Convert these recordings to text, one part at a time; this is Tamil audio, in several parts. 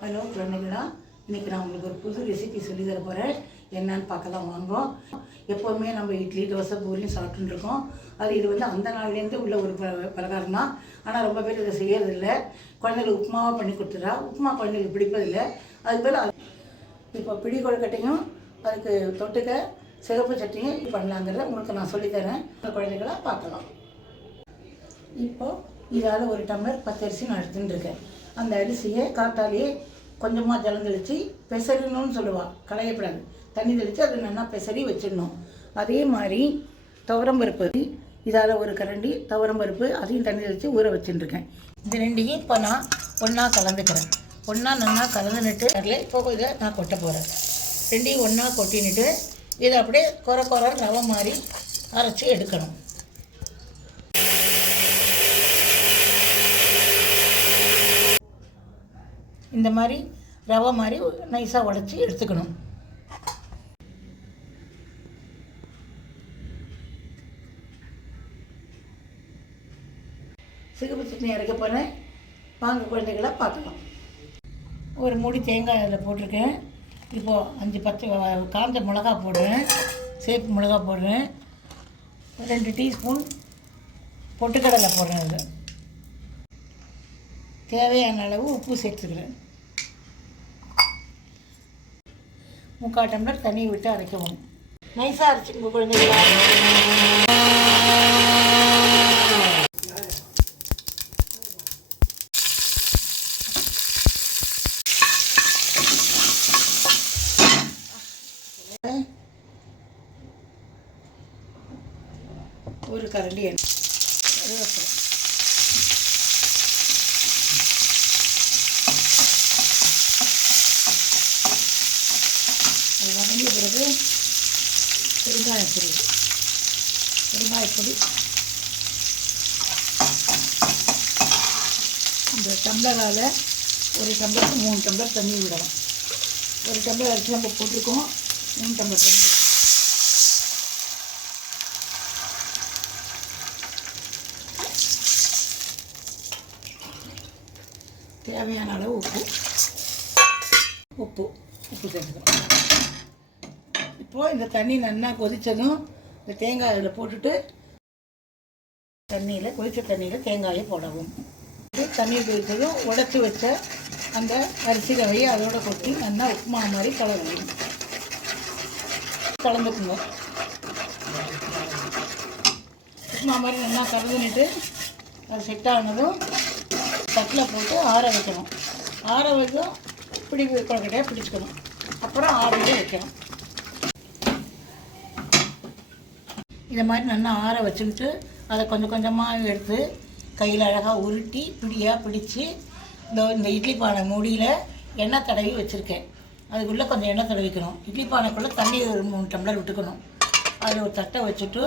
ஹலோ குழந்தைகளா, இன்றைக்கி நான் உங்களுக்கு ஒரு புது ரெசிபி சொல்லி தர போகிறேன். என்னன்னு பார்க்கலாம் வாங்க. எப்போவுமே நம்ம இட்லி தோசை பூரியும் சாப்பிட்டுருக்கோம். இது அந்த நாள்லேருந்து உள்ள ஒரு பலகாரம் தான். ஆனால் ரொம்ப பேர் இதை செய்யறதில்லை. குழந்தைகளுக்கு உப்புமாவாக பண்ணி கொடுத்துட்றா. உப்புமா குழந்தைகளுக்கு பிடிப்பதில்லை. அதுக்கு பேர் இப்போ பிடி கொழுக்கட்டையும் அதுக்கு தொட்டுக்க சிகப்பு சட்னியும் பண்ணலாங்கிறத உங்களுக்கு நான் சொல்லித்தரேன். குழந்தைகளாக பார்க்கலாம். இப்போது இதால் ஒரு டம்ளர் பச்சரிசி நான் எடுத்துகிட்டு இருக்கேன். அந்த அரிசியை காத்தாலேயே கொஞ்சமாக ஜலம் தெளித்து பெசரணும்னு சொல்லுவாள். களையப்படாது, தண்ணி தெளித்து அது நல்லா பெசரி வச்சிடணும். அதே மாதிரி துவரம்பருப்பு, இதால் ஒரு கரண்டி துவரம்பருப்பு அதையும் தண்ணி தெளித்து ஊற வச்சுட்டுருக்கேன். இது ரெண்டையும் இப்போ நான் ஒன்றா கலந்துக்கிறேன். ஒன்றா நல்லா கலந்துன்னுட்டு அதில் இப்போ இதை நான் கொட்ட போகிறேன். ரெண்டையும் ஒன்றா கொட்டின்னுட்டு இதை அப்படியே குறை ரவை மாதிரி அரைச்சி எடுக்கணும். இந்த மாதிரி ரவை மாதிரி நைஸாக உடச்சி எடுத்துக்கணும். சிகப்பு சட்னி அரைக்க போகிறேன். வாங்க குழந்தைகளை பார்க்கலாம். ஒரு மூடி தேங்காய் அதில் போட்டிருக்கேன். இப்போது 5 பச்சை காஞ்ச மிளகா போடுறேன். சேப்பு மிளகா போடுறேன். 2 டீஸ்பூன் பொட்டுக்கடலை போடுறேன். அதில் தேவையான அளவு உப்பு சேர்த்துக்கிறேன். 3/4 டம்ளர் தண்ணி விட்டு அரைக்கவும். நைஸாக அரைச்சிக்கோங்க குழந்தைங்களா. ஒரு கரண்டி எண்ணெய் வதங்கிய பிறகு பெருங்காயப்பொடி இந்த டம்ளரால் ஒரு டம்ளருக்கு 3 டம்ளர் தண்ணி விடலாம். ஒரு டம்ளர் அரிசி நம்ம போட்டிருக்கோம், 3 டம்ளர் தண்ணி விடலாம். தேவையான அளவு உப்பு சேர்த்துக்கலாம். இப்போது இந்த தண்ணி நல்லா கொதித்ததும் இந்த தேங்காய் அதில் போட்டுட்டு கொதித்த தண்ணியில் தேங்காயை போடவும். தண்ணீர் கொதித்ததும் உடச்சி வச்ச அந்த அரிசி ரவையை அதோட கொட்டி நல்லா உப்புமா மாதிரி கலந்துக்குங்க. உப்புமா மாதிரி நல்லா கலந்துன்னுட்டு அது செட் ஆனதும் தட்டில் போட்டு ஆற வைக்கணும். ஆற வைக்கும் கொழுக்கட்டையாக பிடிச்சிக்கணும். அப்புறம் ஆறிலே வைக்கணும். இதை மாதிரி நல்லா ஆற வச்சுக்கிட்டு அதை கொஞ்சம் கொஞ்சமாக எடுத்து கையில் அழகாக உருட்டி பிடியாக பிடிச்சி இந்த இட்லி பானை மூடியில் எண்ணெய் தடவி வச்சுருக்கேன். அதுக்குள்ளே கொஞ்சம் எண்ணெய் தடவிக்கணும். இட்லி பானைக்குள்ளே தண்ணி ஒரு 3 டம்ளர் விட்டுக்கணும். அதில் ஒரு தட்டை வச்சுட்டு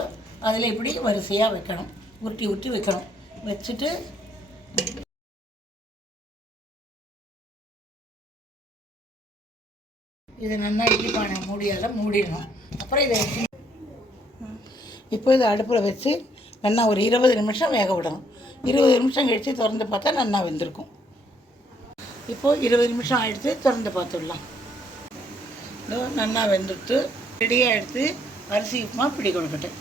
அதில் இப்படி வரிசையாக வைக்கணும். உருட்டி வைக்கணும். வச்சுட்டு இதை நல்லா இட்லி பானை மூடிடணும். அப்புறம் இதை இப்போ இதை அடுப்பில் வச்சு நல்லா ஒரு 20 நிமிஷம் வேக விடணும். 20 நிமிஷம் கழித்து திறந்து பார்த்தா நல்லா வெந்திருக்கும். இப்போது 20 நிமிஷம் ஆகிடுத்து, திறந்து பார்த்துடலாம். நல்லா வெந்துட்டு ரெடியாக எடுத்து அரிசி உப்புமா பிடி கொழுக்கட்டை.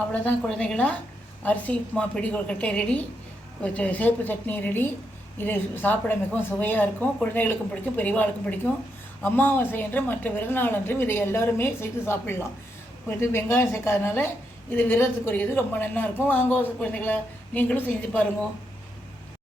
அவ்வளோதான் குழந்தைகளா, அரிசி உப்புமா பிடி கொழுக்கட்டை ரெடி. சேப்பு சட்னி ரெடி. இது சாப்பிட மிகவும் சுவையாக இருக்கும். குழந்தைகளுக்கும் பிடிக்கும், பெரியவாளுக்கும் பிடிக்கும். அமாவாசை என்று மற்ற விருநாள் என்றும் இதை எல்லோருமே செய்து சாப்பிடலாம். இது வெங்காயம் சேர்க்காதனால இது விரதத்துக்குரியது. ரொம்ப நல்லா இருக்கும். வாங்க குழந்தைகளை, நீங்களும் செஞ்சு பாருங்க.